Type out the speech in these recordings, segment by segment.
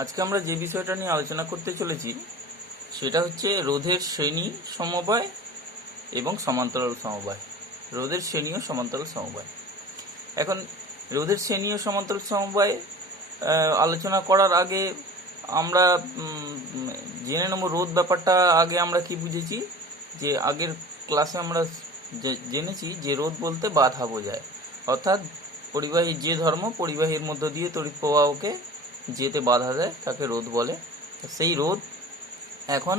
আজকে আমরা যে বিষয়টা নিয়ে আলোচনা করতে চলেছি সেটা হচ্ছে রোধের শ্রেণী সমবায় এবং সমান্তরাল সমবায়। রোধের শ্রেণী ও সমান্তরাল সমবায়। এখন রোধের শ্রেণী ও সমান্তরাল সমবায় আলোচনা করার আগে আমরা জেনে নেব রোধ ব্যাপারটা। আগে আমরা কি বুঝেছি, যে আগের ক্লাসে আমরা জেনেছি যে রোধ বলতে বাধা বোঝায়, অর্থাৎ পরিবাহী যে ধর্ম পরিবাহীর মধ্য দিয়ে তড়িৎ প্রবাহকে যেতে বাধা দেয় তাকে রোধ বলে। সেই রোধ এখন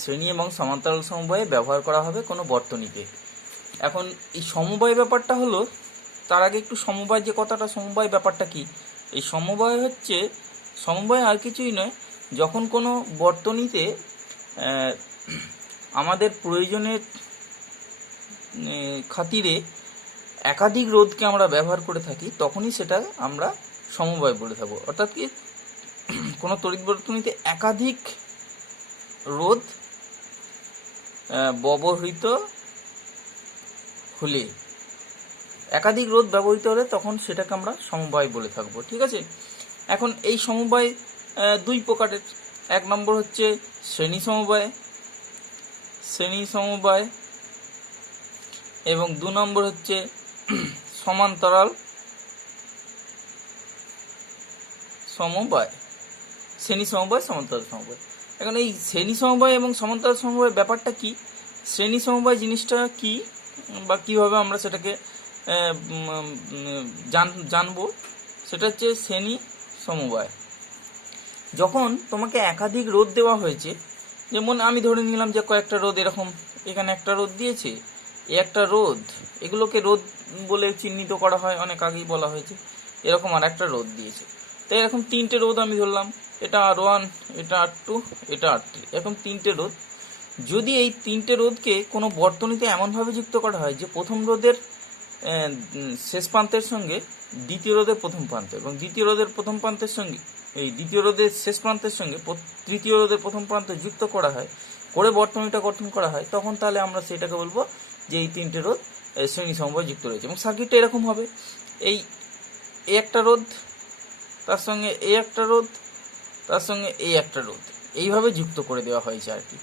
শ্রেণী এবং সমান্তরাল সমবায়ে ব্যবহার করা হবে কোনো বর্তনীতে। এখন এই সমবায় ব্যাপারটা হলো, তার আগে একটু সমবায় যে কথাটা, সমবায় ব্যাপারটা কি? এই সমবায় হচ্ছে, সমবায় আর কিছুই নয়, যখন কোনো বর্তনীতে আমাদের প্রয়োজনের খাতিরে একাধিক রোধকে আমরা ব্যবহার করে থাকি, তখনই সেটা আমরা সমবায় বলে থাকবো। অর্থাৎ কি, কোনো তড়িৎ বর্তনীতে একাধিক রোধ ব্যবহৃত হলে, তখন সেটাকে আমরা সমবায় বলে থাকবো। ঠিক আছে। এখন এই সমবায় দুই প্রকারের। এক নম্বর হচ্ছে শ্রেণী সমবায়, এবং দু নম্বর হচ্ছে সমান্তরাল সমবায়। শ্রেণী সমবায়, সমান্তরাল সমবায়। এখন এই শ্রেণী সমবায় এবং সমান্তরাল সমবায় ব্যাপারটা কি, শ্রেণী সমবায় জিনিসটা কি বা কিভাবে আমরা সেটাকে জানবো, সেটা হচ্ছে শ্রেণী সমবায়। যখন তোমাকে একাধিক রোধ দেওয়া হয়েছে, যেমন আমি ধরে নিলাম যে কয়েকটা রোধ, এরকম এখানে একটা রোধ দিয়েছে, একটা রোধ, এগুলোকে রোধ বলে চিহ্নিত করা হয়, অনেক আগেই বলা হয়েছে। এরকম আর একটা রোধ দিয়েছে, তো এরকম তিনটে রোধ আমি ধরলাম, এটা R1, এটা R2, এটা R3, এরকম তিনটে রোধ। যদি এই তিনটে রোধকে কোনো বর্তনীতে এমনভাবে যুক্ত করা হয় যে প্রথম রোধের শেষ প্রান্তের সঙ্গে দ্বিতীয় রোধের প্রথম প্রান্ত, এবং দ্বিতীয় রোধের প্রথম প্রান্তের সঙ্গে দ্বিতীয় রোধের শেষ প্রান্তের সঙ্গে তৃতীয় রোধের প্রথম প্রান্ত যুক্ত করা হয়, করে বর্তনীটা গঠন করা হয়, তখন তাহলে আমরা সেটাকে বলবো যে এই তিনটে রোধ শ্রেণী সমবায় যুক্ত রয়েছে। এবং সার্কিটটা এরকম হবে, এই একটা রোধ, তার সঙ্গে এই একটা রোধ, তার সঙ্গে এই একটা রোধ, এইভাবে যুক্ত করে দেওয়া হয়েছে আর কি।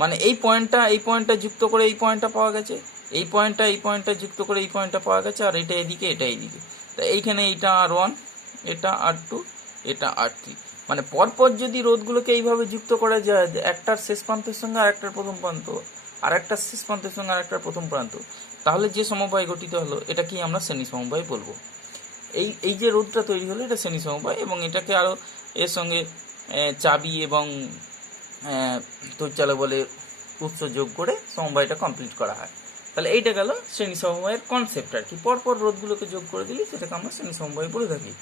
মানে এই পয়েন্টটা যুক্ত করে এই পয়েন্টটা পাওয়া গেছে, এই পয়েন্টটা যুক্ত করে এই পয়েন্টটা পাওয়া গেছে, আর এটা এদিকে, এটা এইদিকে। তা এইখানে এইটা R1, এটা R2, এটা R3। মানে পরপর যদি রোধগুলোকে এইভাবে যুক্ত করা যায়, একটার শেষ প্রান্তের সঙ্গে আর একটার প্রথম প্রান্ত, আর একটার শেষ প্রান্তের সঙ্গে আর একটার প্রথম প্রান্ত, তাহলে যে সমবায় গঠিত হলো এটাকেই আমরা শ্রেণী সমবায় বলবো। এই যে রোধটা তৈরি হলো এটা শ্রেণী সমবায়, এবং এটাকে আরও এর সঙ্গে চাবি এবং তৈচালো বলে উৎস যোগ করে সমবায়টা কমপ্লিট করা হয়। তাহলে এইটা গেল শ্রেণী সমবায়ের কনসেপ্ট আর কি। পরপর রোধগুলোকে যোগ করে দিলে সেটাকে আমরা শ্রেণী সমবায় বলে থাকি।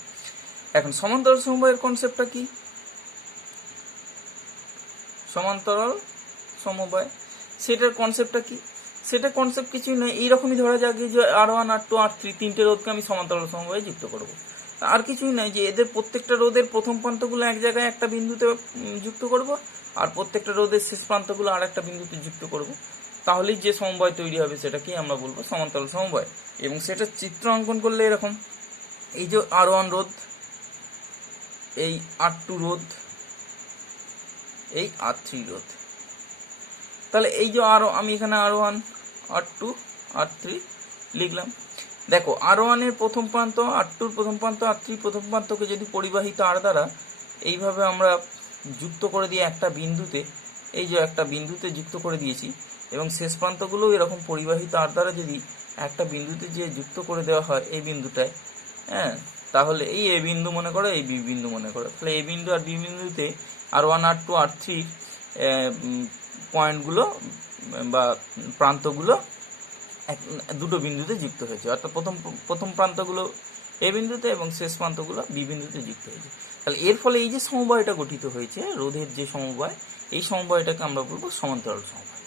এখন সমান্তরাল সমবায়ের কনসেপ্টটা কি? সমান্তরাল সমবায়, সেটার কনসেপ্টটা কি? সেটা কনসেপ্ট কিছুই নয়, এইরকমই ধরা যাক যে R1, R2, R3 তিনটে রোধকে আমি সমান্তরাল সমবায়ে যুক্ত করব। আর কিছুই নয়, যে এদের প্রত্যেকটা রোধের প্রথম প্রান্তগুলো এক জায়গায় একটা বিন্দুতে যুক্ত করব, আর প্রত্যেকটা রোধের শেষ প্রান্তগুলো আর একটা বিন্দুতে যুক্ত করব। তাহলেই যে সমবায় তৈরি হবে সেটাকেই আমরা বলবো সমান্তরাল সমবায়। এবং সেটা চিত্র অঙ্কন করলে এরকম, এই যে R1 রোধ, এই R2 রোধ, এই R3 রোধ। তাহলে এই যে আমি এখানে R1, R2, R3 লিখলাম। দেখো, R1 এর প্রথম প্রান্ত, R2 প্রথম প্রান্ত, R3 প্রথম প্রান্তকে যদি পরিবাহী তার দ্বারা এইভাবে আমরা যুক্ত করে দিয়ে একটা বিন্দুতে, এই যে একটা বিন্দুতে যুক্ত করে দিয়েছি, এবং শেষ প্রান্তগুলো এরকম পরিবাহী তার দ্বারা যদি একটা বিন্দুতে যে যুক্ত করে দেওয়া হয় এই বিন্দুটায়, হ্যাঁ, তাহলে এই এ বিন্দু মনে করো, এই বি বিন্দু মনে করো, তাহলে এ বিন্দু আর বি বিন্দুতে R1, R2, R3 পয়েন্টগুলো বা প্রান্তগুলো দুটো বিন্দুতে যুক্ত হয়েছে, অর্থাৎ প্রথম প্রান্তগুলো এ বিন্দুতে এবং শেষ প্রান্তগুলো বি বিন্দুতে যুক্ত হয়েছে। তাহলে এর ফলে এই যে সমবায়টা গঠিত হয়েছে, রোধের যে সমবায়, এই সমবায়টাকে আমরা বলবো সমান্তরাল সমবায়।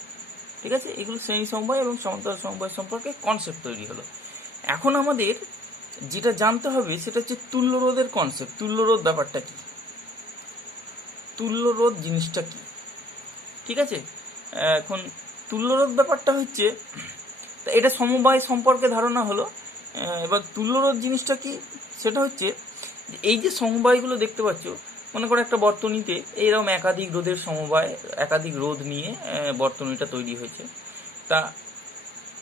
ঠিক আছে, এগুলো শ্রেণী সমবায় এবং সমান্তরাল সমবায় সম্পর্কে কনসেপ্ট তৈরি হলো। এখন আমাদের যেটা জানতে হবে সেটা হচ্ছে তুল্য রোধের কনসেপ্ট। তুল্য রোধ ব্যাপারটা কি, তুল্য রোধ জিনিসটা কি? ঠিক আছে, এখন তুল্য রোধ ব্যাপারটা হচ্ছে, এটা সমবায় সম্পর্কে ধারণা হলো। এবার তুল্য রোধ জিনিসটা কি, সেটা হচ্ছে এই যে সমবায়গুলো দেখতে পাচ্ছ, মনে করো একটা বর্তনীতে এইরকম একাধিক রোধের সমবায়, একাধিক রোধ নিয়ে বর্তনীটা তৈরি হয়েছে। তা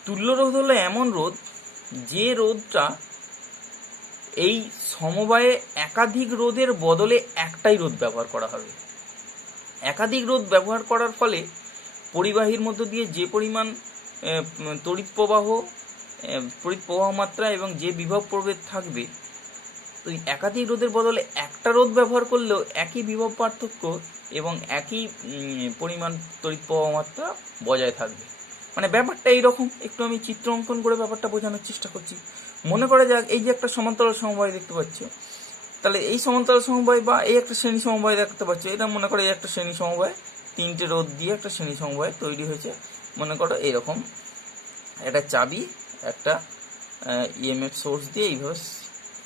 তুল্য রোধ হলো এমন রোধ যে রোধটা এই সমবায়ে একাধিক রোধের বদলে একটাই রোধ ব্যবহার করা হবে। একাধিক রোধ ব্যবহার করার ফলে পরিবাহীর মধ্য দিয়ে যে পরিমাণ তড়িৎ প্রবাহ মাত্রা এবং যে বিভব প্রভেদ থাকবে, ওই একাধিক রোধের বদলে একটা রোধ ব্যবহার করলেও একই বিভব পার্থক্য এবং একই পরিমাণ তড়িৎ প্রবাহ মাত্রা বজায় থাকবে। মানে ব্যাপারটা এইরকম, একটু আমি চিত্র অঙ্কন করে ব্যাপারটা বোঝানোর চেষ্টা করছি। মনে করা যাক এই যে একটা সমান্তরাল সমবায় দেখতে পাচ্ছ, তাহলে এই সমান্তরাল সমবায় বা এই একটা শ্রেণী সমবায় দেখতে পাচ্ছ, এটা মনে করো এই একটা শ্রেণী সমবায়, তিনটে রোধ দিয়ে একটা শ্রেণী সমবায় তৈরি হয়েছে। মনে করো এরকম একটা চাবি, একটা ইএমএফ সোর্স দিয়ে এইভাবে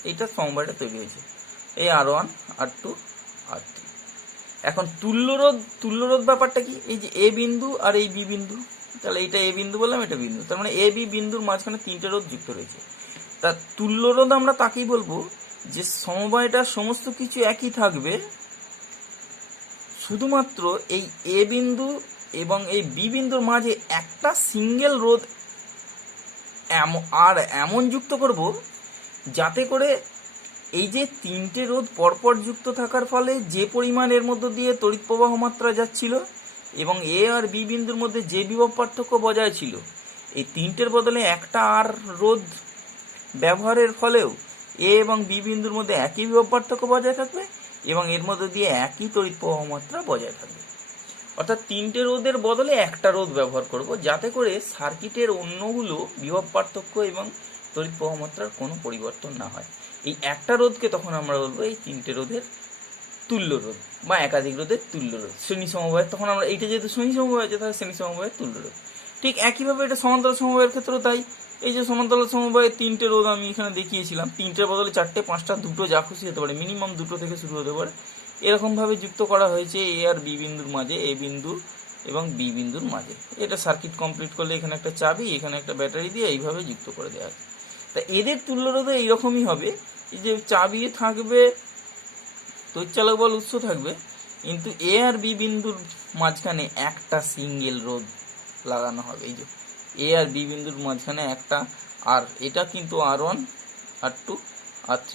এইটা সমবায়টা তৈরি হয়েছে, এই R1 R2 R3। এখন তুল্যরোধ ব্যাপারটা কি, এই যে এ বিন্দু আর এই বি বিন্দু, তাহলে এটা এ বিন্দু বললাম, এটা বিন্দু, তার মানে এ বি বিন্দুর মাঝখানে তিনটে রোধ যুক্ত রয়েছে। তা তুল্যরোধ আমরা তাকেই বলবো যে সমবায়টা সমস্ত কিছু একই থাকবে, শুধুমাত্র এই এ বিন্দু এবং এই বি বিন্দুর মাঝে একটা সিঙ্গেল রোধ আর এমন যুক্ত করব যাতে করে এই যে তিনটে রোধ পরপর যুক্ত থাকার ফলে যে পরিমাণ এর মধ্য দিয়ে তড়িৎ প্রবাহ মাত্রা যাচ্ছিল এবং এ আর বি বিন্দুর মধ্যে যে বিভব পার্থক্য বজায় ছিল, এই তিনটের বদলে একটা আর রোধ ব্যবহারের ফলেও এ এবং বি বিন্দুর মধ্যে একই বিভব পার্থক্য বজায় থাকবে এবং এর মধ্যে দিয়ে একই তড়িৎ প্রবাহ মাত্রা বজায় থাকবে। অর্থাৎ তিনটে রোধের বদলে একটা রোধ ব্যবহার করব যাতে করে সার্কিটের অন্যগুলো বিভব পার্থক্য এবং তড়িৎ প্রবাহ মাত্রার কোনো পরিবর্তন না হয়। এই একটা রোধকে তখন আমরা বলবো এই তিনটে রোধের তুল্য রোধ বা একাধিক রোধের তুল্য রোধ। শ্রেণী সমবায় তখন আমরা এইটা যেহেতু শ্রেণী সমবায় আছে তাহলে শ্রেণী সমবায়ের তুল্য রোধ। ঠিক একইভাবে এটা সমান্তরাল সমবায়ের ক্ষেত্রেও তাই। এই যে সমান্তরাল সমবায়ে তিনটে রোধ আমি এখানে দেখিয়েছিলাম, তিনটের বদলে চারটে, পাঁচটা, দুটো, যা খুশি হতে পারে, মিনিমাম দুটো থেকে শুরু হতে পারে, এরকমভাবে যুক্ত করা হয়েছে এ আর বি বিন্দুর মাঝে, এ বিন্দু এবং বি বিন্দুর মাঝে। এটা সার্কিট কমপ্লিট করলে এখানে একটা চাবি, এখানে একটা ব্যাটারি দিয়ে এইভাবে যুক্ত করে দেওয়া আছে। তা এদের তুল্য রোধ এইরকমই হবে, এই যে চাবি থাকবে, তড়িৎচালক বল উৎস থাকবে, কিন্তু এ আর বি বিন্দুর মাঝখানে একটা সিঙ্গেল রোধ লাগানো হবে। এই যে এ আর বি বিন্দুর মাঝখানে একটা, আর এটা কিন্তু R1 R2 R3,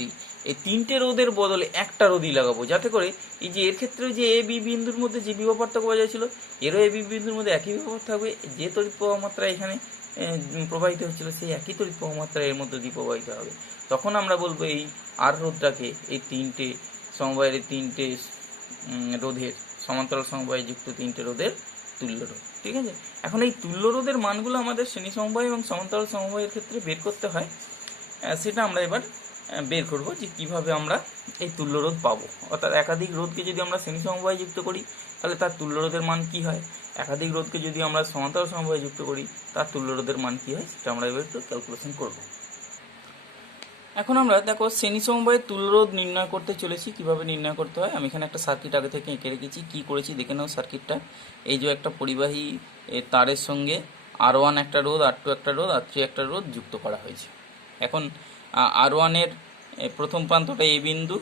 এই তিনটে রোধের বদলে একটা রোধই লাগাবো যাতে করে এই যে এর ক্ষেত্রে যে এ বি বিন্দুর মধ্যে যে বিভব পার্থক্য বজায় ছিল, এরও এ বি বিন্দুর মধ্যে একই বিভব থাকবে, যে তড়িৎ প্রবাহ মাত্রা এখানে প্রবাহিত হচ্ছিল সেই একই তড়িৎ প্রবাহ মাত্রা এর মধ্যে দিয়ে প্রবাহিত হবে। তখন আমরা বলবো এই আর রোধটাকে এই তিনটে সমবায়ের তিনটে রোধের সমান্তরাল সমবায়ে যুক্ত তিনটে রোধের তুল্য রোধ। ঠিক আছে, এখন এই তুল্য রোধের মানগুলো আমাদের শ্রেণী সমবায় এবং সমান্তরাল সমবায়ের ক্ষেত্রে বের করতে হয়, সেটা আমরা এবার বের করব যে কিভাবে আমরা এই তুল্য রোধ পাবো। অর্থাৎ একাধিক রোধকে যদি আমরা শ্রেণী সমবায়ে যুক্ত করি তাহলে তার তুল্য রোধের মান কি হয়, একাধিক রোধকে যদি আমরা সমান্তরাল সমবায়ে যুক্ত করি তার তুল্য রোধের মান কি হয়, সেটা আমরা এবার একটু ক্যালকুলেশন করব। এখন আমরা দেখো শ্রেণী সমবায়ের তুল্য রোধ নির্ণয় করতে চলেছি। কিভাবে নির্ণয় করতে হয়, আমি এখানে একটা সার্কিট আগে থেকে এঁকে রেখেছি। কি করেছি দেখে নাও সার্কিটটা। এই যে একটা পরিবাহী তারের সঙ্গে R1 একটা রোধ, R2 একটা রোধ, R3 একটা রোধ যুক্ত করা হয়েছে। এখন R1 এর প্রথম প্রান্তটা এ বিন্দু,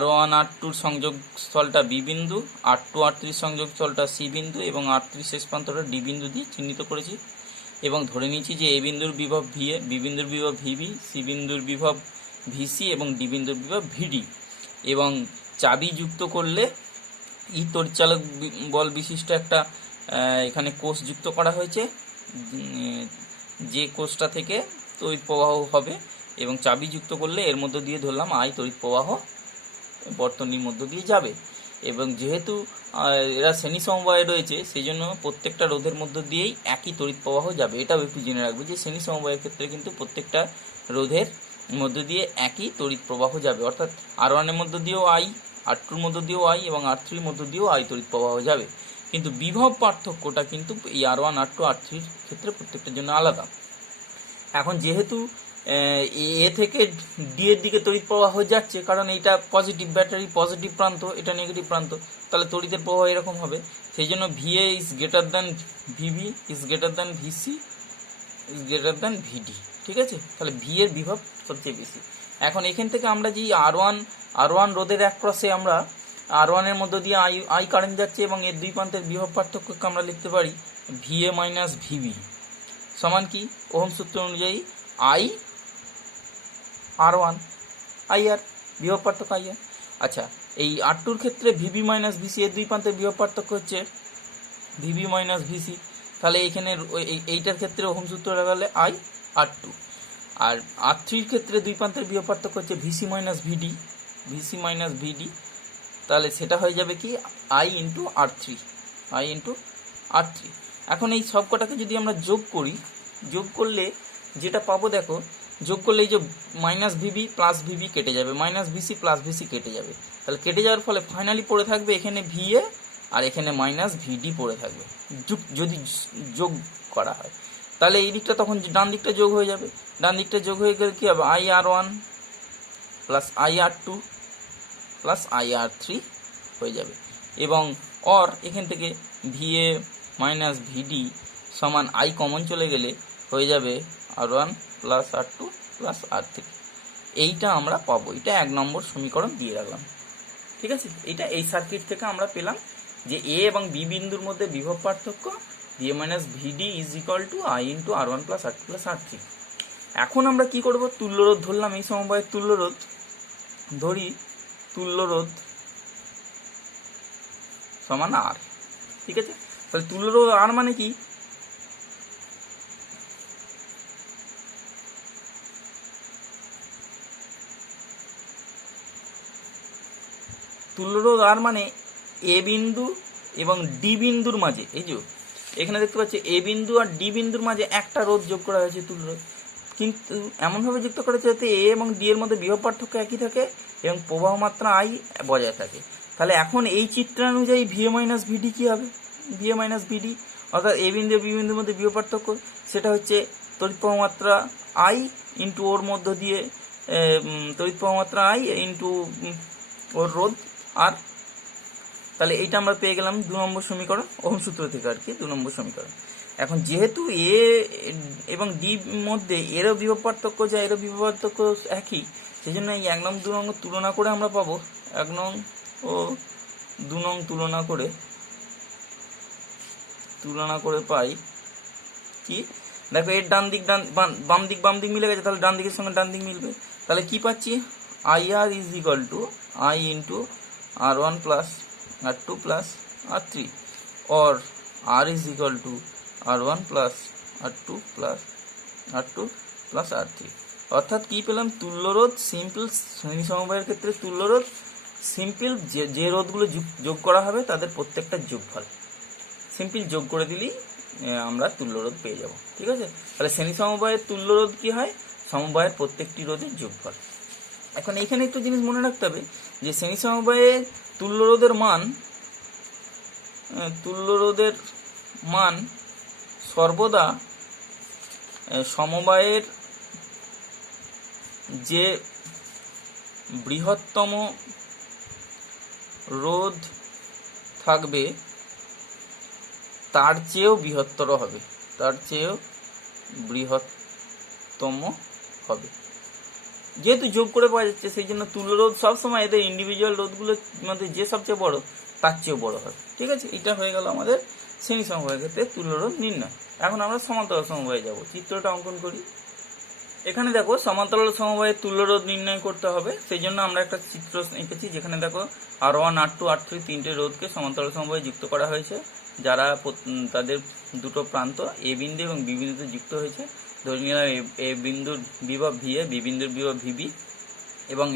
R1 R2 সংযোগ স্থলটা বি বিন্দু, R2 R3 সংযোগ স্থলটা সি বিন্দু এবং R3 শেষ প্রান্তটা ডি বিন্দু দিয়ে চিহ্নিত করেছি এবং ধরে নিয়েছি যে এ বিন্দুর বিভব VA, বি বিন্দুর বিভব VB, সি বিন্দুর বিভব VC এবং ডি বিন্দুর বিভব VD। এবং চাবি যুক্ত করলে ই তড়িৎচালক বল বিশিষ্ট একটা এখানে কোষ যুক্ত করা হয়েছে, যে কোষটা থেকে তড়িৎ প্রবাহ হবে এবং চাবি যুক্ত করলে এর মধ্য দিয়ে ধরলাম আই তড়িৎ প্রবাহ বর্তনীর মধ্য দিয়ে যাবে। এবং যেহেতু এরা শ্রেণী সমবায়ে রয়েছে সেই জন্য প্রত্যেকটা রোধের মধ্য দিয়েই একই তড়িৎ প্রবাহ যাবে। এটাও একটু জেনে রাখবে যে শ্রেণী সমবায়ের ক্ষেত্রে কিন্তু প্রত্যেকটা রোধের মধ্য দিয়ে একই তড়িৎ প্রবাহ যাবে। অর্থাৎ R1 এর মধ্য দিয়েও আই, R2 এর মধ্য দিয়েও আই এবং R3 এর মধ্য দিয়েও আই তড়িৎ প্রবাহ যাবে। কিন্তু বিভব পার্থক্যটা কিন্তু এই R1 R2 R3 এর ক্ষেত্রে প্রত্যেকটার জন্য আলাদা। এখন যেহেতু এ থেকে ডি এর দিকে তড়িৎ প্রবাহ যাচ্ছে, কারণ এইটা পজিটিভ, ব্যাটারি পজিটিভ প্রান্ত, এটা নেগেটিভ প্রান্ত, তাহলে তড়িতের প্রবাহ এরকম হবে। সেই জন্য VA is greater than VB is greater than VC is greater than VD। ঠিক আছে, তাহলে ভি এর বিভব সবচেয়ে বেশি। এখন এখান থেকে আমরা যেই R1 R1 রোধের এক ক্রসে আমরা R1 এর মধ্য দিয়ে আই কারেন্ট যাচ্ছে এবং এর দুই প্রান্তের বিভব পার্থক্যকে আমরা লিখতে পারি VA মাইনাস VB সমান কি ওহম সূত্র অনুযায়ী I R1 IR বিভব পার্থক্য IR। আচ্ছা, এই R2 এর ক্ষেত্রে VB মাইনাস VC এর দুই প্রান্তের বিভব পার্থক্য হচ্ছে VB মাইনাস VC, তাহলে এইখানে এইটার ক্ষেত্রে ওহম সূত্র লাগালে I R2। আর R3 এর ক্ষেত্রে দুই প্রান্তের বিভব পার্থক্য হচ্ছে VC মাইনাস VD, তাহলে সেটা হয়ে যাবে কি I ইন্টু R3। এখন এই সব কটাকে যদি আমরা যোগ করি, যোগ করলে যেটা পাবো দেখো, যোগ করলে এই যে মাইনাস ভিবি প্লাস ভিবি কেটে যাবে, মাইনাস ভিসি প্লাস ভিসি কেটে যাবে, তাহলে কেটে যাওয়ার ফলে ফাইনালি পড়ে থাকবে এখানে ভিএ আর এখানে মাইনাস ভিডি পড়ে থাকবে যদি যোগ করা হয়। তাহলে এই দিকটা তখন ডান দিকটা যোগ হয়ে যাবে, ডান দিকটা যোগ হয়ে গেলে কী হবে IR1 plus IR2 plus IR3 হয়ে যাবে, এবং এখান থেকে VA মাইনাস VD সমান I কমন চলে গেলে হয়ে যাবে R1 plus R2 plus R3। এইটা আমরা পাবো, এটা 1 নম্বর সমীকরণ দিয়ে রাখলাম। ঠিক আছে, এইটা এই সার্কিট থেকে আমরা পেলাম যে A এবং B বিন্দুর মধ্যে বিভব পার্থক্য VA minus VD is equal to I into R1 plus R2 plus R3। এখন আমরা কি করব, তুল্যরোধ ধরলাম, এই সমবায়ের তুল্যরোধ ধরি, তুল্যরোধ সমান R। ঠিক আছে, তাহলে তুল্যরোধ R মানে কি, তুল্যরোধ R মানে A বিন্দু এবং D বিন্দুর মাঝে, এই যে এখানে দেখতে পাচ্ছি A বিন্দু আর D বিন্দুর মাঝে একটা রোধ যোগ করা হয়েছে তুল্যরোধ, কিন্তু এমনভাবে যুক্ত করা হয়েছে যাতে A এবং D এর মধ্যে বিভব পার্থক্য একই থাকে এবং প্রবাহ মাত্রা I বজায় থাকে। তাহলে এখন এই চিত্রানুযায়ী VA মাইনাস VD কী হবে, VA মাইনাস VD অর্থাৎ A বিন্দু B বিন্দুর মধ্যে বিভব পার্থক্য, সেটা হচ্ছে তড়িৎ প্রবাহ মাত্রা I ইন্টু ওর মধ্য দিয়ে তড়িৎ প্রবাহ মাত্রা I ইন্টু ওর রোধ আর। তাহলে এইটা আমরা পেয়ে গেলাম 2 নম্বর সমীকরণ, ওহম সূত্র থেকে আর কি 2 নম্বর সমীকরণ। এখন যেহেতু A এবং D মধ্যে এরও বিভব পার্থক্য যা এরও বিভব পার্থক্য একই, সেই জন্য এই 1 নং 2 নং তুলনা করে আমরা পাবো 1 নং ও 2 নং তুলনা করে পাই কি, দেখো এর ডান দিক বাম দিক মিলে গেছে, তাহলে ডান দিকের সঙ্গে ডান দিক মিলবে, তাহলে কি পাচ্ছি IR is equal to I into R1 plus R2 plus R3 और R is equal to R1 plus R2 plus R3। অর্থাৎ কি পেলাম, তুল্যরোধ সিম্পল শ্রেণী সমবায়ের ক্ষেত্রে তুল্যরোধ সিম্পল যে রোধগুলো যোগ করা হবে তাদের প্রত্যেকটা যোগফল সিম্পল যোগ করে দিলেই আমরা তুল্যরোধ পেয়ে যাব। ঠিক আছে, তাহলে শ্রেণী সমবায়ের তুল্যরোধ কি হয়, সমবায়ের প্রত্যেকটি রোধের যোগফল। এখন এখানে একটু জিনিস মনে রাখতে হবে যে শ্রেণী সমবায়ে তুল্যরোধের মান সর্বদা সমবায়ের যে বৃহত্তম রোধ থাকবে তার চেয়েও বৃহত্তর হবে, যেহেতু যোগ করে পাওয়া যাচ্ছে সেই জন্য তুল্যরোধ সবসময় এদের ইন্ডিভিজুয়াল রোধগুলোর মধ্যে যে সবচেয়ে বড় তার চেয়েও বড় হবে। ঠিক আছে, এটা হয়ে গেল আমাদের শ্রেণী সমবায়ের ক্ষেত্রে তুল্যরোধ নির্ণয়। এখন আমরা সমান্তরাল সমবায়ে যাব, চিত্রটা অঙ্কন করি। এখানে দেখো সমান্তরাল সমবায়ে তুল্যরোধ নির্ণয় করতে হবে, সেই জন্য আমরা একটা চিত্র এঁকেছি যেখানে দেখো R1 R2 R3 তিনটে রোধকে সমান্তরাল সমবায়ে যুক্ত করা হয়েছে, যারা তাদের দুটো প্রান্ত A বিন্দু এবং B বিন্দুতে যুক্ত হয়েছে। ধরে নিলাম A বিন্দুর বিভব VA, B বিন্দুর বিভব VB, এবং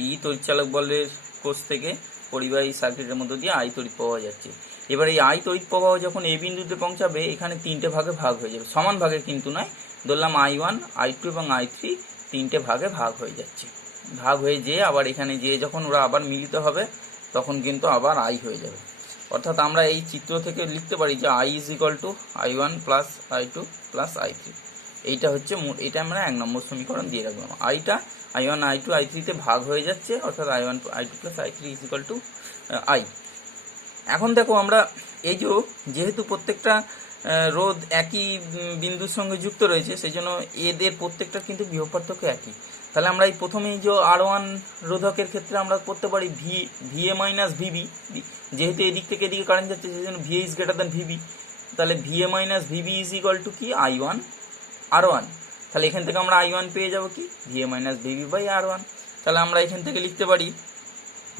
এই তড়িৎচালক বলের কোষ থেকে পরিবাহী সার্কিটের মধ্য দিয়ে I তড়িৎ প্রবাহ যাচ্ছে। এবার এই I তড়িৎ প্রবাহ যখন A বিন্দুতে পৌঁছাবে এখানে তিনটে ভাগে ভাগ হয়ে যাবে, সমান ভাগে কিন্তু নয়, ধরলাম I1 I2 এবং I3 তিনটে ভাগে ভাগ হয়ে যাচ্ছে, ভাগ হয়ে যেয়ে আবার এখানে যেয়ে যখন ওরা আবার মিলিত হবে তখন কিন্তু আবার I হয়ে যাবে। অর্থাৎ আমরা এই চিত্র থেকে লিখতে পারি যে I is equal to I1 plus I2 plus I3। এইটা হচ্ছে এটা আমরা 1 নম্বর সমীকরণ দিয়ে রাখলাম, আইটা I1 I2 I3 তে ভাগ হয়ে যাচ্ছে, অর্থাৎ I1 I2 plus I3 is equal to I। এখন দেখো আমরা এই যেহেতু প্রত্যেকটা রোধ একই বিন্দুর সঙ্গে যুক্ত রয়েছে সেই জন্য এদের প্রত্যেকটা কিন্তু বিভব পার্থক্য একই, তাহলে আমরা এই প্রথমে এই যে R1 রোধকের ক্ষেত্রে আমরা করতে পারি VA মাইনাস VB, যেহেতু এদিক থেকে এদিকে কারেন্ট যাচ্ছে সেজন্য VA is greater than VB, তাহলে VA minus VB is equal two কি I1 R1। তাহলে এখান থেকে আমরা I1 পেয়ে যাব কি VA minus VB by R1। তাহলে আমরা এখান থেকে লিখতে পারি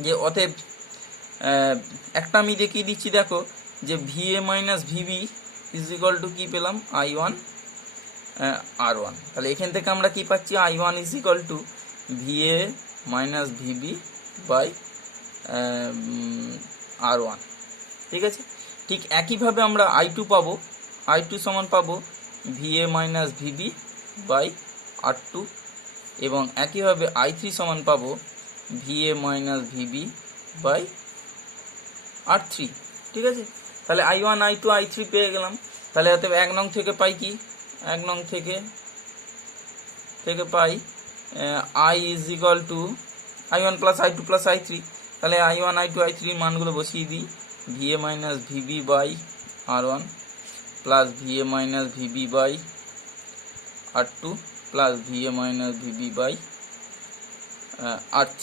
যে অতএব একটা আমি দেখিয়ে দিচ্ছি, দেখো যে VA minus VB is equal two কি পেলাম I1 R1। তাহলে এখান থেকে আমরা কি পাচ্ছি I1 is equal to VA minus VB by R1, ঠিক আছে। ঠিক একইভাবে আমরা I2 পাবো, I2 সমান পাবো VA minus VB by R2, এবং একইভাবে I3 সমান পাবো VA minus VB by R3, ঠিক আছে। তাহলে I1 I2 I3 পেয়ে গেলাম। তাহলে অতএব 1 নং থেকে পাই কি, 1 নং থেকে পাই I is equal to I1 plus I2 plus I3। তাহলে I1 I2 I3 মানগুলো বসিয়ে দিই, VA minus VB by R1 plus VA minus VB by R2 plus VA minus VB by R3।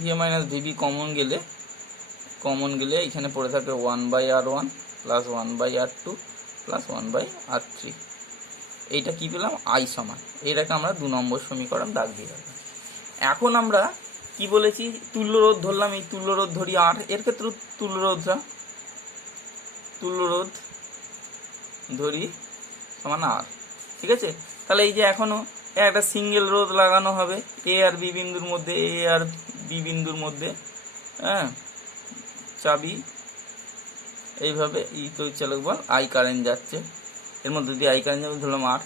VA minus VB common গেলে এখানে পড়ে থাকে 1 by R1 plus 1 by R2 plus 1 by R3। এইটা কি পেলাম I সমান, এটাকে আমরা 2 নম্বর সমীকরণ দাগ দিয়ে রাখলাম। এখন আমরা কি বলেছি, তুল্যরোধ ধরলাম, এই তুল্যরোধ ধরি R, এর ক্ষেত্রে তুল্যরোধ ধরি সমান R, ঠিক আছে। তাহলে এই যে এখনো একটা সিঙ্গেল রোধ লাগানো হবে A আর B বিন্দুর মধ্যে, হ্যাঁ, চাবি এইভাবে তড়িৎচালক বল I কারেন্ট যাচ্ছে, এর মধ্যে দিয়ে I কারেন্ট যাবে, ধরলাম R।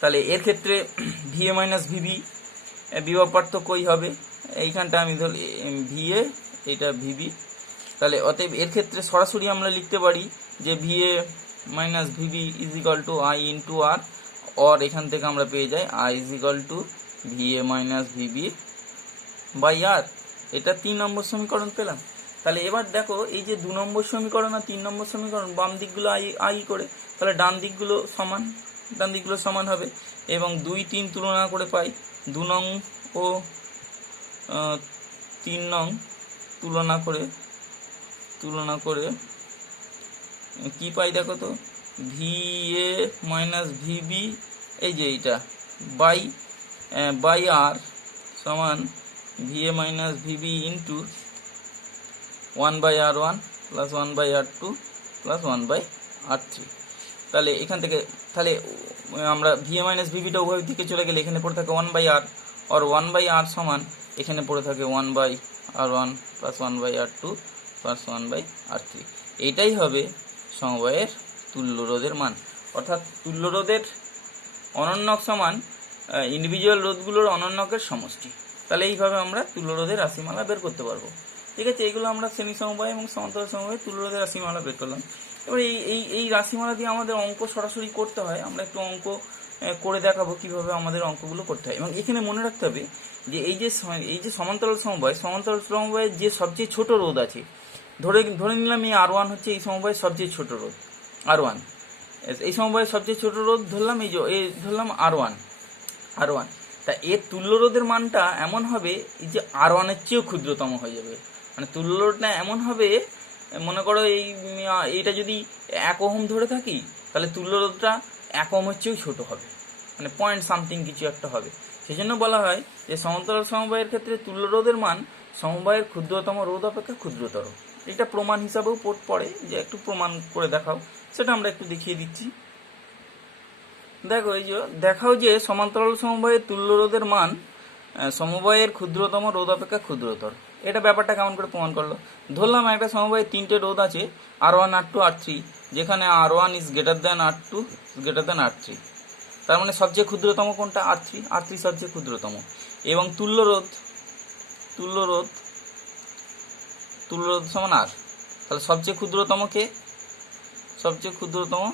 তাহলে এর ক্ষেত্রে VA মাইনাস VB বিভব পার্থক্যই হবে, এইখানটা আমি ধরি VA, এটা VB। তাহলে অতএব এর ক্ষেত্রে সরাসরি আমরা লিখতে পারি যে VA minus VB is equal to I into R, और এখান থেকে আমরা পেয়ে যাই I is equal to VA minus VB by R। এটা 3 নম্বর সমীকরণ পেলাম। তাহলে এবার দেখো এই যে 2 নম্বর সমীকরণ আর 3 নম্বর সমীকরণ, বাম দিকগুলো I করে, তাহলে ডান দিকগুলো সমান হবে, এবং 2, 3 তুলনা করে পাই 2 নং ও 3 নং তুলনা করে কি পাই দেখো তো, VA মাইনাস VB এই যে এইটা বাই R সমান VA minus VB into 1 by R1 plus 1 by R2 plus 1 by R3। তাহলে এখান থেকে তাহলে আমরা VA মাইনাস VBটা উভয় দিকে চলে গেলে এখানে পড়ে থাকে 1 বাই R, और 1 বাই R সমান এখানে পড়ে থাকে 1 by R1 plus 1 by R2 plus 1 by R3। এইটাই হবে সমবায়ের তুল্য রোধের মান, অর্থাৎ তুল্য রোধের অনন্যক সমান ইন্ডিভিজুয়াল রোধগুলোর অনন্যকের সমষ্টি। তাহলে এইভাবে আমরা তুল্য রোধের রাশিমালা বের করতে পারবো, ঠিক আছে। এইগুলো আমরা শ্রেণী সমবায় এবং সমান্তরাল সমবায়ে তুল্য রোধের রাশিমালা বের করলাম। এবার এই রাশিমালা দিয়ে আমাদের অঙ্ক সরাসরি করতে হয়, আমরা একটু অঙ্ক করে দেখাবো কিভাবে আমাদের অঙ্কগুলো করতে হয়। এবং এখানে মনে রাখতে হবে যে এই যে সমান্তরাল সমবায়ের যে সবচেয়ে ছোট রোধ আছে, ধরে নিলাম এই R1 হচ্ছে এই সমবায়ের সবচেয়ে ছোট রোধ, R1 এই সমবায়ের সবচেয়ে ছোট রোধ ধরলাম, ধরলাম R1। তা এর তুল্য রোধের মানটা এমন হবে যে R1 এর চেয়েও ক্ষুদ্রতম হয়ে যাবে, মানে তুল্য রোধটা এমন হবে, মনে করো এইটা যদি 1 ওহম ধরে থাকি, তাহলে তুল্য রোধটা 1 ওহমের চেয়েও ছোট হবে, মানে পয়েন্ট সামথিং কিছু একটা হবে। সেই জন্য বলা হয় যে সমান্তরাল সমবায়ের ক্ষেত্রে তুল্য রোধের মান সমবায়ের ক্ষুদ্রতম রোধ অপেক্ষা ক্ষুদ্রতর। এটা প্রমাণ হিসাবেও পড়ে, যে একটু প্রমাণ করে দেখাও, সেটা আমরা একটু দেখিয়ে দিচ্ছি। দেখো এই যে দেখাও যে সমান্তরাল সমবায়ের তুল্য রোধের মান সমবায়ের ক্ষুদ্রতম রোধ অপেক্ষা ক্ষুদ্রতর। এটা ব্যাপারটা কেমন করে প্রমাণ করলো, ধরলাম একটা সমবায়ের 3টে রোধ আছে R1 R2 R3, যেখানে R1 is greater than R2 greater than R3, তার মানে সবচেয়ে ক্ষুদ্রতম কোনটা R3 সবচেয়ে ক্ষুদ্রতম। এবং তুল্য রোধ সমান R, তাহলে সবচেয়ে ক্ষুদ্রতম কে, সবচেয়ে ক্ষুদ্রতম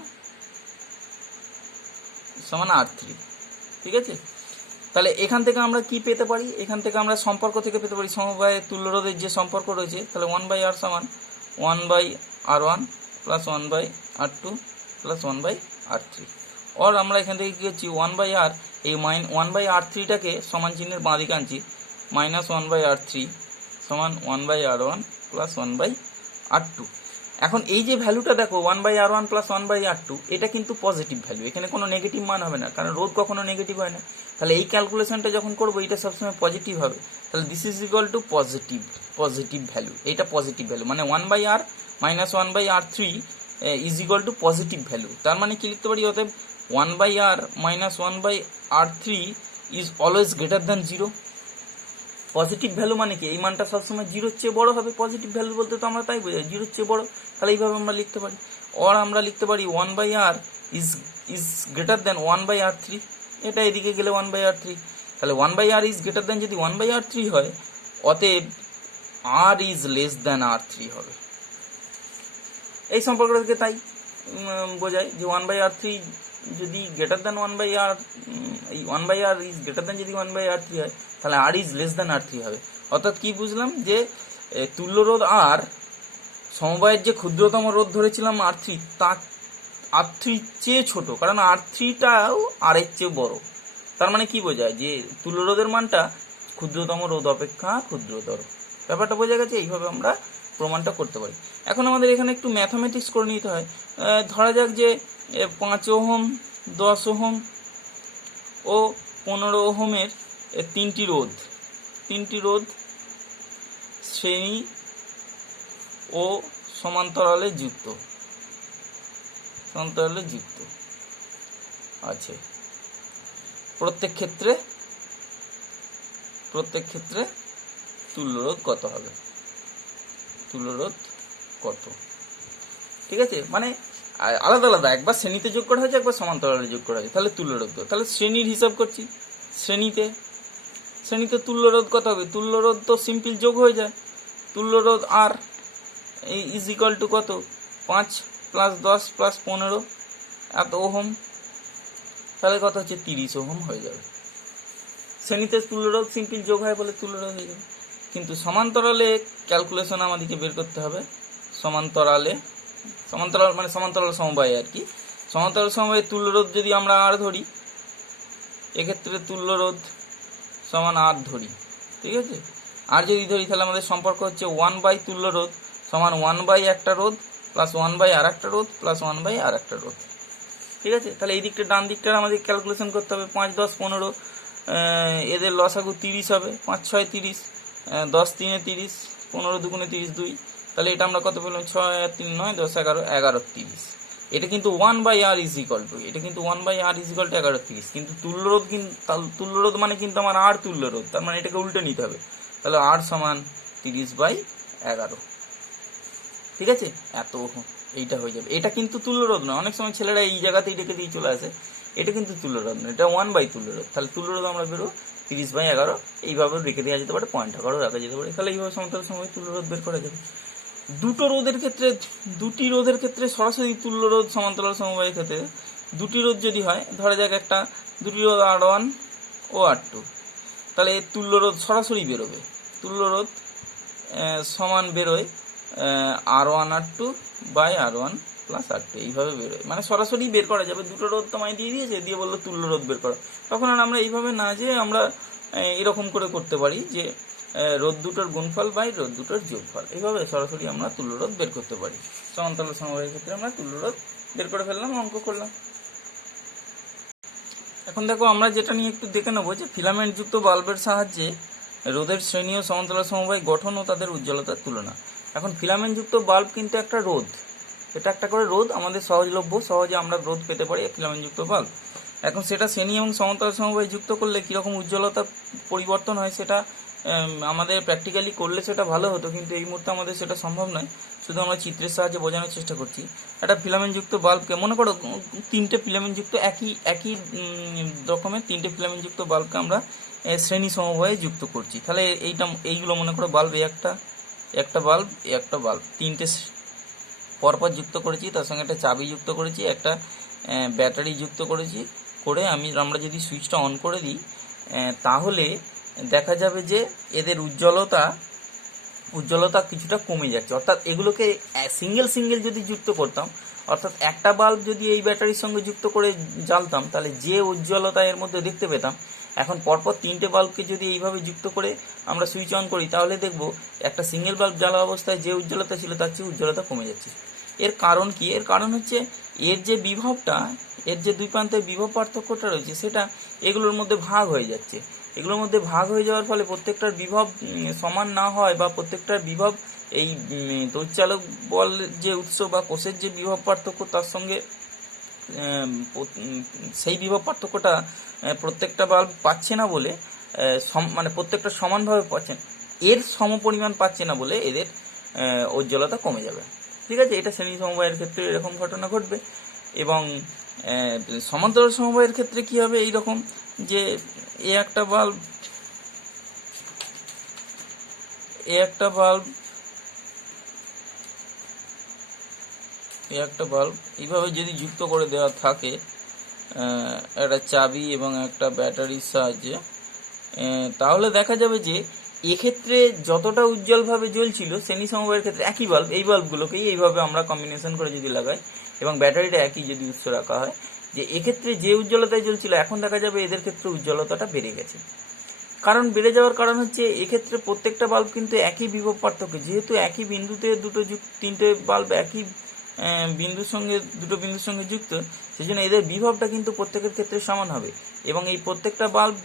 সমান R3, ঠিক আছে। তাহলে এখান থেকে আমরা কি পেতে পারি, এখান থেকে আমরা সম্পর্ক থেকে পেতে পারি সমবায়ের তুল্য রোধের যে সম্পর্ক রয়েছে, তাহলে 1 বাই R সমান 1 by R1 plus 1 by R2 plus 1 by R3, অর আমরা এখান থেকে কী করছি 1/r, এই 1/r3টাকে সমান চিহ্নের বাঁ দিকে আনছি, -1/r3 সমান 1/r1 প্লাস 1/r2। এখন এই যে ভ্যালুটা দেখো 1/r1 প্লাস 1/r2, এটা কিন্তু পজিটিভ ভ্যালু, এখানে কোনো নেগেটিভ মান হবে না, কারণ রোধ কখনো নেগেটিভ হয় না। তাহলে এই ক্যালকুলেশনটা যখন করবো এটা সবসময় পজিটিভ হবে। তাহলে this is equal two positive value, এটা পজিটিভ ভ্যালু, মানে 1/r minus 1/r3 is equal two positive value. তার মানে কি লিখতে পারি, অতএব 1/r minus 1/r3 is always greater than 0। Positive value মানে কি, এই মানটা সবসময় 0-র চেয়ে বড় হবে। পজিটিভ ভ্যালু বলতে তো আমরা তাই বোঝাই, 0-র চেয়ে বড়। তাহলে এইভাবে আমরা লিখতে পারি। অর আমরা লিখতে পারি 1/r is greater than 1/r3, এটা এদিকে গেলে 1/r3। তাহলে 1/r ইজ গ্রেটার দ্যান যদি 1/r3 হয়, অতএব r is less than r3 হবে। এই সম্পর্কটা থেকে তাই বোঝায় যে 1/r3 যদি গ্রেটার দ্যান 1/r, এই 1/r ইজ গ্রেটার দ্যান যদি 1/r3 হয়, তাহলে r is less than r3 হবে। অর্থাৎ কি বুঝলাম, যে তুল্য রোধ r সমবায়ের যে ক্ষুদ্রতম রোধ ধরেছিলাম r3, তা r3 চেয়ে ছোট, কারণ r3টাও r এর চেয়ে বড়। তার মানে কি বোঝায়, যে তুল্য রোধের মানটা ক্ষুদ্রতম রোধ অপেক্ষা ক্ষুদ্রতর। ব্যাপারটা বোঝা গেছে? এইভাবে আমরা প্রমাণটা করতে পারি। এখন আমাদের এখানে একটু ম্যাথামেটিক্স করে নিতে হয়। ধরা যাক যে 5 ওহম, 10 ওহম ও 15 ওহমের তিনটি রোধ শ্রেণী ও সমান্তরালে যুক্ত আছে। প্রত্যেক ক্ষেত্রে তুল্যরোধ কত হবে, ঠিক আছে? মানে আলাদা আলাদা, একবার শ্রেণীতে যোগ করা হয়েছে, একবার সমান্তরালে যোগ করা হয়েছে, তাহলে তুল্যরোধ। তাহলে শ্রেণীর হিসাব করছি, শ্রেণীতে তুল্যরোধ কত হবে? তুল্যরোধ তো সিম্পল যোগ হয়ে যায়। তুল্যরোধ আর ইজ ইকুয়াল টু কত, 5 প্লাস 10 প্লাস 15 এত ওহম, তাহলে কত হচ্ছে 30 ওহম হয়ে যাবে। শ্রেণীতে তুল্যরোধ সিম্পল যোগ হয় বলে তুল্যরোধ হয়ে যাবে। কিন্তু সমান্তরালে ক্যালকুলেশন আমাদেরকে বের করতে হবে। সমান্তরাল মানে সমান্তরাল সমবায় আর কি। সমান্তরাল সমবায়ে তুল্যরোধ যদি আমরা আর ধরি, এক্ষেত্রে তুল্যরোধ সমান আর ধরি, ঠিক আছে? আর যদি ধরি তাহলে আমাদের সম্পর্ক হচ্ছে 1/, তুল্যরোধ সমান 1/, একটা রোধ প্লাস 1/, আর একটা রোধ প্লাস 1/, আর একটা রোধ, ঠিক আছে? তাহলে এই দিকটা ডান দিকটা আমাদের ক্যালকুলেশন করতে হবে। 5, 10, 15 এদের লসাগু 30 হবে। 5, 6, 30, 10, 3, 30, 15 দুগুণে 30, 2। তাহলে এটা আমরা কত পেলাম, 6, 3, 9, 10, 11, 11, 30। এটা কিন্তু 1/r ইজ ইকুয়াল টু 11, 30। কিন্তু তুল্যরোধ মানে কিন্তু আমার আর তুল্যরোধ, তার মানে এটাকে উল্টে নিতে হবে। তাহলে আর সমান 30/11, ঠিক আছে? এত এইটা হয়ে যাবে। এটা কিন্তু তুল্যরোধ নয়। অনেক সময় ছেলেরা এই জায়গাতেই রেখে দিয়ে চলে আসে, এটা কিন্তু তুল্যরোধ নয়, এটা 1/, তুল্যরোধ। তাহলে তুল্যরোধ আমরা বেরো 30/11, এইভাবে রেখে দেওয়া যেতে পারে, পয়েন্ট আকারও রাখা যেতে পারে। তাহলে এইভাবে সমান্তরাল সমবায় তুল্যরোধ বের করা যাবে। দুটি রোধের ক্ষেত্রে সরাসরি তুল্যরোধ সমান্তরাল সমবায়ের ক্ষেত্রে দুটি রোধ যদি হয়, ধরা যাক দুটি রোধ R1 ও R2, তাহলে তুল্যরোধ সরাসরি বেরোবে। তুল্যরোধ সমান বেরোয় R1 R2 by R1 plus R2, এইভাবে বেরোয়। মানে সরাসরি বের করা যাবে। দুটো রোধ তোমায় দিয়ে দিয়েছে, দিয়ে বললো তুল্যরোধ বের করো। তখন আর আমরা এইভাবে না, যে আমরা এরকম করে করতে পারি যে রোধ দুটোর গুণফল বাই রোধ দুটোর যোগফল, এইভাবে সরাসরি আমরা তুল্যরোধ বের করতে পারি। সমান্তরাল সমবায়ের ক্ষেত্রে আমরা তুল্যরোধ বের করে ফেললাম, অঙ্ক করলাম। এখন দেখো আমরা যেটা নিয়ে একটু দেখে নেবো, যে ফিলামেন্ট যুক্ত বাল্বের সাহায্যে রোধের শ্রেণী ও সমান্তরাল সমবায় গঠন ও তাদের উজ্জ্বলতার তুলনা। এখন ফিলামেন্ট যুক্ত বাল্ব কিন্তু একটা রোধ, এটা একটা করে রোধ, আমাদের সহজলভ্য, সহজে আমরা রোধ পেতে পারি ফিলামেন্ট যুক্ত বাল্ব। এখন সেটা শ্রেণী এবং সমান্তরাল সমবায় যুক্ত করলে কীরকম উজ্জ্বলতা পরিবর্তন হয়, সেটা আমাদের প্র্যাকটিক্যালি করলে সেটা ভালো হতো, কিন্তু এই মুহূর্তে আমাদের সেটা সম্ভব নয়। শুধু আমরা চিত্রের সাহায্যে বোঝানোর চেষ্টা করছি। একটা ফিলামেন্টযুক্ত বাল্বকে মনে করো তিনটে ফিলামেন্টযুক্ত একই রকমের তিনটে ফিলামেন্টযুক্ত বাল্বকে আমরা শ্রেণী সমবায়ে যুক্ত করছি। তাহলে এইগুলো মনে করো বাল্ব, একটা বাল্ব তিনটে পরপর যুক্ত করেছি, তার সঙ্গে একটা চাবি যুক্ত করেছি, একটা ব্যাটারি যুক্ত করেছি। করে আমরা যদি সুইচটা অন করে দিই, তাহলে দেখা যাবে যে এদের উজ্জ্বলতা কিছুটা কমে যাচ্ছে। অর্থাৎ এগুলোকে সিঙ্গেল যদি যুক্ত করতাম, অর্থাৎ একটা বাল্ব যদি এই ব্যাটারির সঙ্গে যুক্ত করে জ্বালতাম তাহলে যে উজ্জ্বলতা এর মধ্যে দেখতে পেতাম, এখন পরপর 3টে বাল্বকে যদি এইভাবে যুক্ত করে আমরা সুইচ অন করি তাহলে দেখব একটা সিঙ্গেল বাল্ব জ্বালা অবস্থায় যে উজ্জ্বলতা ছিল তার চেয়ে উজ্জ্বলতা কমে যাচ্ছে। এর কারণ কি? এর কারণ হচ্ছে এর যে বিভবটা, এর যে দুই প্রান্তের বিভব পার্থক্যটা রয়েছে সেটা এগুলোর মধ্যে ভাগ হয়ে যাচ্ছে। এগুলোর মধ্যে ভাগ হয়ে যাওয়ার ফলে প্রত্যেকটার বিভব সমান না হয় বা প্রত্যেকটার বিভব এই তড়িৎচালক বল যে উৎস বা কোষের যে বিভব পার্থক্য তার সঙ্গে সেই বিভব পার্থক্যটা প্রত্যেকটা বাল্ব পাচ্ছে না বলে, মানে প্রত্যেকটা সমানভাবে পাচ্ছে, এর সমপরিমাণ পাচ্ছে না বলে এদের উজ্জ্বলতা কমে যাবে। ঠিক আছে, এটা শ্রেণী সমবায়ের ক্ষেত্রে এরকম ঘটনা ঘটবে। এবং সমান্তরাল সমবায়ের ক্ষেত্রে কি হবে? এইরকম যে এ একটা বাল্ব এইভাবে যদি যুক্ত করে দেওয়া থাকে একটা চাবি এবং একটা ব্যাটারির সাহায্যে, তাহলে দেখা যাবে যে এক্ষেত্রে যতটা উজ্জ্বলভাবে জ্বলছিল শ্রেণী সমবায়ের ক্ষেত্রে একই বাল্ব, এই বাল্বগুলোকেই এইভাবে আমরা কম্বিনেশন করে যদি লাগাই এবং ব্যাটারিটা একই যদি উৎস রাখা হয়, যে এক্ষেত্রে যে উজ্জ্বলতায় জ্বলছিল এখন দেখা যাবে এদের ক্ষেত্রে উজ্জ্বলতাটা বেড়ে গেছে। কারণ বেড়ে যাওয়ার কারণ হচ্ছে এক্ষেত্রে প্রত্যেকটা বাল্ব কিন্তু একই বিভব পার্থক্য, যেহেতু একই বিন্দুতে তিনটে বাল্ব একই দুটো বিন্দুর সঙ্গে যুক্ত, সেই জন্য এদের বিভবটা কিন্তু প্রত্যেকের ক্ষেত্রে সমান হবে। এবং এই প্রত্যেকটা বাল্ব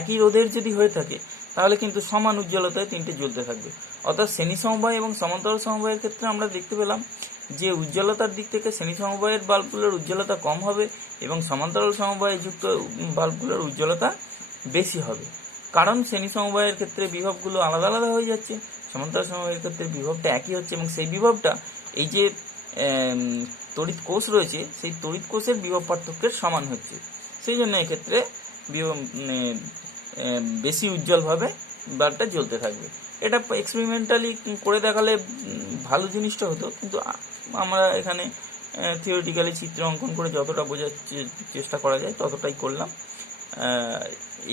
একই রোধের যদি হয়ে থাকে তাহলে কিন্তু সমান উজ্জ্বলতায় তিনটে জ্বলতে থাকবে। অর্থাৎ শ্রেণী সমবায় এবং সমান্তরাল সমবায়ের ক্ষেত্রে আমরা দেখতে পেলাম যে উজ্জ্বলতার দিক থেকে শ্রেণী সমবায়ের বাল্বগুলোর উজ্জ্বলতা কম হবে এবং সমান্তরাল সমবায়ে যুক্ত বাল্বগুলোর উজ্জ্বলতা বেশি হবে। কারণ শ্রেণী সমবায়ের ক্ষেত্রে বিভবগুলো আলাদা আলাদা হয়ে যাচ্ছে, সমান্তরাল সমবায়ের ক্ষেত্রে বিভবটা একই হচ্ছে এবং সেই বিভবটা এই যে তড়িৎ কোষ রয়েছে সেই তড়িৎ কোষের বিভব পার্থক্যের সমান হচ্ছে। সেই জন্য এক্ষেত্রে বেশি উজ্জ্বলভাবে বাল্বটা জ্বলতে থাকবে। এটা এক্সপেরিমেন্টালি করে দেখালে ভালো জিনিসটা হতো, কিন্তু আমরা এখানে থিওরিটিক্যালি চিত্র অঙ্কন করে যতটা বোঝার চেষ্টা করা যায় ততটাই করলাম।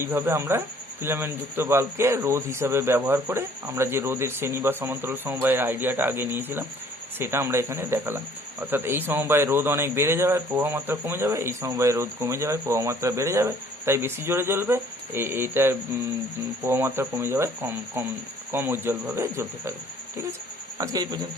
এইভাবে আমরা ফিলামেন্টযুক্ত বাল্বকে রোধ হিসাবে ব্যবহার করে আমরা যে রোধের শ্রেণী বা সমান্তরাল সমবায়ের আইডিয়াটা আগে নিয়েছিলাম সেটা আমরা এখানে দেখালাম। অর্থাৎ এই সমবায়ে রোধ অনেক বেড়ে যাবে, প্রবাহ মাত্রা কমে যাবে, এই সমবায়ে রোধ কমে যাবে, প্রবাহ মাত্রা বেড়ে যাবে, তাই বেশি জোরে জ্বলবে, এইটা প্রবাহ মাত্রা কমে যাবে, কম উজ্জ্বলভাবে জ্বলতে থাকবে। ঠিক আছে, আজকে এই পর্যন্ত।